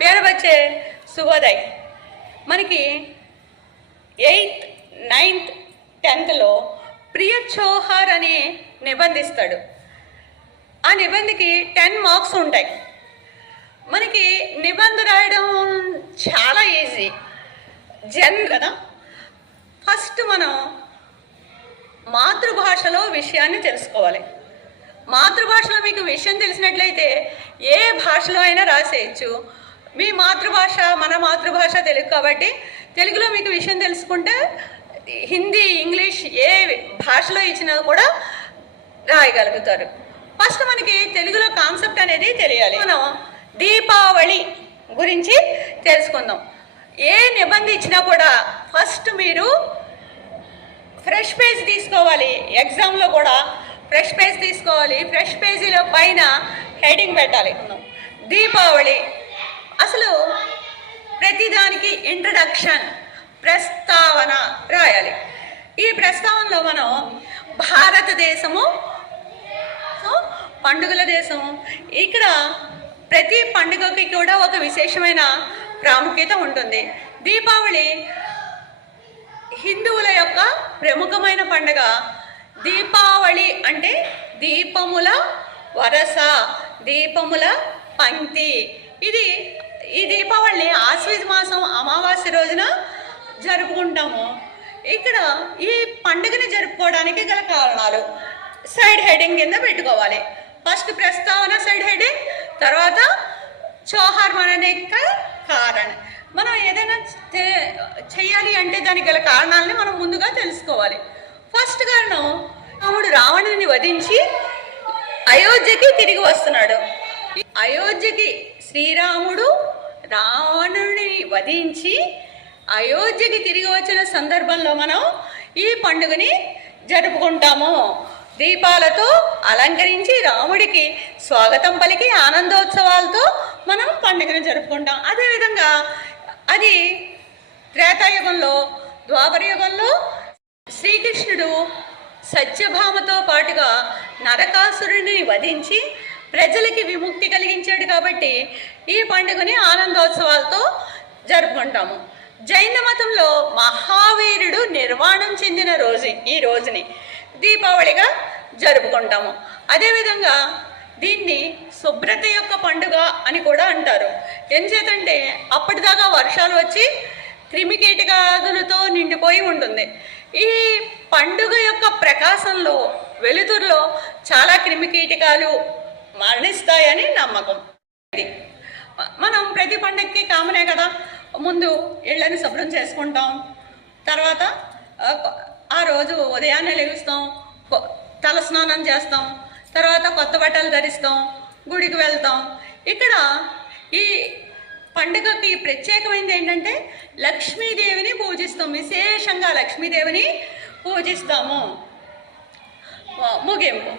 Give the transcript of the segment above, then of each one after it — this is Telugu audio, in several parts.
పేరు వచ్చే శుభోదయ్. మనకి ఎయిత్ నైన్త్ టెన్త్లో ప్రియ చోహార్ అని నిబంధిస్తాడు. ఆ నిబంధకి టెన్ మార్క్స్ ఉంటాయి. మనకి నిబంధన రాయడం చాలా ఈజీ. జన్ కదా? ఫస్ట్ మనం మాతృభాషలో విషయాన్ని తెలుసుకోవాలి. మాతృభాషలో మీకు విషయం తెలిసినట్లయితే ఏ భాషలో అయినా రాసేయచ్చు. మీ మాతృభాష మన మాతృభాష తెలుగు కాబట్టి తెలుగులో మీకు విషయం తెలుసుకుంటే హిందీ ఇంగ్లీష్ ఏ భాషలో ఇచ్చినా కూడా రాయగలుగుతారు. ఫస్ట్ మనకి తెలుగులో కాన్సెప్ట్ అనేది తెలియాలి. మనం దీపావళి గురించి తెలుసుకుందాం. ఏ నిబంధన ఇచ్చినా కూడా ఫస్ట్ మీరు ఫ్రెష్ పేజ్ తీసుకోవాలి. ఎగ్జామ్లో కూడా ఫ్రెష్ పేజ్ తీసుకోవాలి. ఫ్రెష్ పేజీలో పైన హెడింగ్ పెట్టాలి. దీపావళి ప్రతిదానికి ఇంట్రడక్షన్ ప్రస్తావన రాయాలి. ఈ ప్రస్తావనలో మనం భారతదేశము పండుగల దేశం ఇక్కడ ప్రతి పండుగకి కూడా ఒక విశేషమైన ప్రాముఖ్యత ఉంటుంది. దీపావళి హిందువుల యొక్క ప్రముఖమైన పండుగ. దీపావళి అంటే దీపముల వరస దీపముల పంక్తి. ఇది అమావాస్య రోజున జరుపుకుంటాము. ఇక్కడ ఈ పండుగని జరుపుకోవడానికి గల కారణాలు సైడ్ హెడింగ్ కింద పెట్టుకోవాలి. ఫస్ట్ ప్రస్తావన సైడ్ హెడింగ్ తర్వాత చౌహార్ మననేక కారణం. మనం ఏదైనా చేయాలి అంటే దానికి గల కారణాలని మనం ముందుగా తెలుసుకోవాలి. ఫస్ట్ కారణం రాముడు రావణుని వధించి అయోధ్యకి తిరిగి వస్తున్నాడు. అయోధ్యకి శ్రీరాముడు రావణ వధించి అయోధ్యకి తిరిగి వచ్చిన సందర్భంలో మనం ఈ పండుగని జరుపుకుంటాము. దీపాలతో అలంకరించి రాముడికి స్వాగతం పలికి ఆనందోత్సవాలతో మనం పండుగను జరుపుకుంటాం. అదేవిధంగా అది త్రేతాయుగంలో ద్వాపర యుగంలో శ్రీకృష్ణుడు సత్యభామతో పాటుగా నరకాసురుడిని వధించి ప్రజలకి విముక్తి కలిగించాడు కాబట్టి ఈ పండుగని ఆనందోత్సవాలతో జరుపుకుంటాము. జైన మతంలో మహావీరుడు నిర్వాణం చెందిన రోజు ఈ రోజుని దీపావళిగా జరుపుకుంటాము. అదేవిధంగా దీన్ని శుభ్రత యొక్క పండుగ అని కూడా అంటారు. ఎంచేతంటే అప్పటిదాకా వర్షాలు వచ్చి క్రిమికీటకాదులతో నిండిపోయి ఉంటుంది. ఈ పండుగ యొక్క ప్రకాశంలో వెలుతురులో చాలా క్రిమికీటకాలు మరణిస్తాయని నమ్మకం. మనం ప్రతి పండుగకి కామనే కదా. ముందు ఇళ్ళని శుభ్రం చేసుకుంటాం. తర్వాత ఆ, రోజు ఉదయాన్నే లెగుస్తాం తల స్నానం చేస్తాం తర్వాత కొత్త బట్టలు ధరిస్తాం గుడికి వెళ్తాం. ఇక్కడ ఈ పండుగకి ప్రత్యేకమైనది ఏంటంటే లక్ష్మీదేవిని పూజిస్తాం విశేషంగా లక్ష్మీదేవిని పూజిస్తాము. ముగింపు.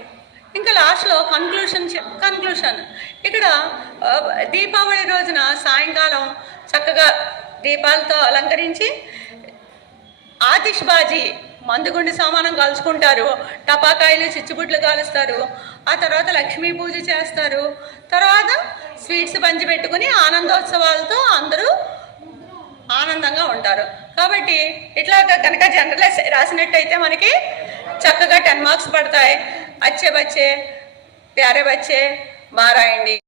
ఇంకా లాస్ట్లో కన్క్లూషన్ కన్క్లూషన్ ఇక్కడ దీపావళి రోజున సాయంకాలం చక్కగా దీపాలతో అలంకరించి ఆతిష్బాజీ మందుగుండి సామానం కాల్చుకుంటారు టపాకాయలు చిచ్చుబుడ్లు కాలుస్తారు ఆ తర్వాత లక్ష్మీ పూజ చేస్తారు. తర్వాత స్వీట్స్ పంచిపెట్టుకుని ఆనందోత్సవాలతో అందరూ ఆనందంగా ఉంటారు. కాబట్టి ఇట్లా కనుక జనరల్ రాసినట్టయితే మనకి చక్కగా టెన్ మార్క్స్ పడతాయి. అచ్చే బచ్చే ప్యారే బచ్చే బారాయండి